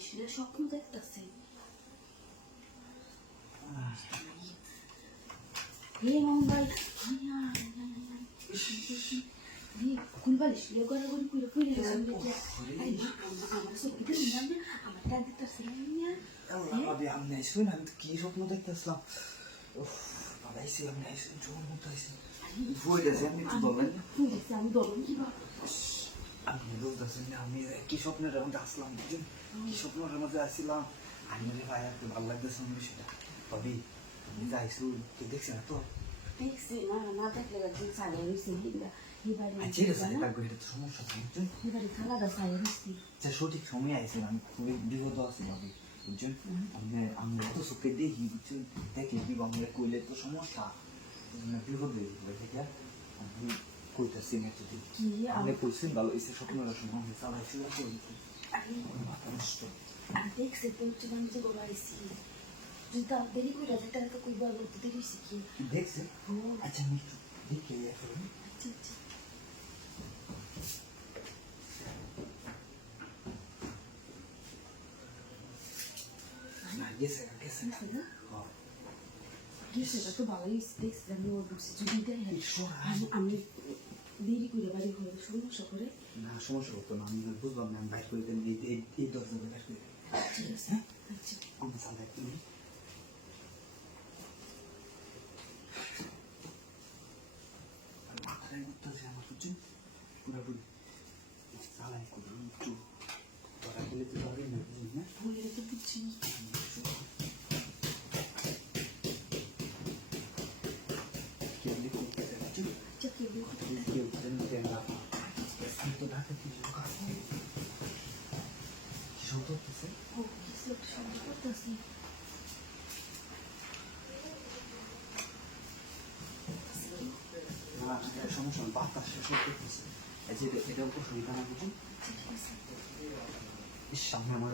বালিশে স্বপ্ন দেখতেছে হে মামুন ভাই কোন বালিশ লে গড়াগড়ি পুরো পুরো আমার চোখে আমার টান দিতেছে আমি তো কি স্বপ্ন দেখতেছিলাম আইসি আমি আইসুন জোর মতো গেছে আমি বা আমি বলতেছি না আমি কি স্বপ্নের মধ্যে আসলাম বুঝুন কি স্বপ্নের মধ্যে আসছিলাম আমি রে ভাই আর ভালো লাগতেছে আমি সেটা ভাবি তুমি যাইছু দেখছি না তো? দেখছি না না দেখলে একদিন হয়েছে হিন্দা আচ্ছা তো সাইড হয়েছে যে সঠিক সময় আইসি আমি খুবই বিপদ আছি ভাবি বুঝছেন? এত চোখে দেখি বুঝছেন? দেখলে কি বাংলা কইলে তো সমস্যা বিপদ হয়ে যাবে ঠিক আছে আমি কইতাছি না যদি কি আপনি কইছেন ভালো এসে হয়েছে আবার শুরু করে আমি মাথা নষ্ট। দেখছি তো তুমি আমি যে গোলাইছি যদি দেরি করে যায় তাহলে তো কইবা বলতে দেরি কি? দেখছেন আচ্ছা আমি একটু দেখে আসলে আচ্ছা আচ্ছা। গেছে গেছে। দেখছি না? হ্যাঁ। গেছে তো ভালোই দেখছি আমি ওর বুঝছি যদি হ্যাঁ। আমি আমি দেরি করে বাড়ি হয়ে সমস্যা করে? না সমস্যা হতো না আমি বুঝলাম না আমি বাইর করে দেন এই এই- এই দরজা বাইর করে ঠিক আছে আচ্ছা। আমি সাদা একটু নিই। আর মাথাটাই ঘুরতেছে আমার বুঝছেন? পুরোপুরি চালাই করে একটু ধরা গেলে তো ধরে না বুঝলি না? বলে তো বুঝছি তো ঢাকা কি শব্দ করতেছি করতেছে ইস সামনে আমার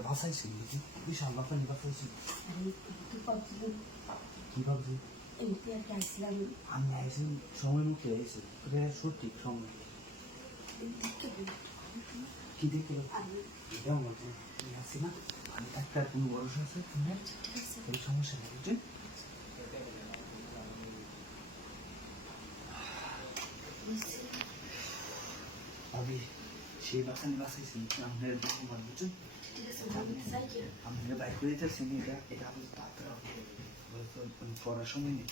ভাবছি এমনি আর গাইছিলাম আমি আইসি সময় মুখে আইসি সঠিক সময় কি দেখতে পাচ্ছি? আমি এটা আমার তো আমি আছি না? আমি কোনো ভরসা আছে? তোমার ঠিক এই সমস্যা নেই বুঝছি। ভাবি সেই বাসানি বাসাইছি আছে আমি যাই কি আমাদের বাইক করে যাচ্ছি এটা এটা তাড়াতাড়ি। বলে তো পড়ার সময় নেই।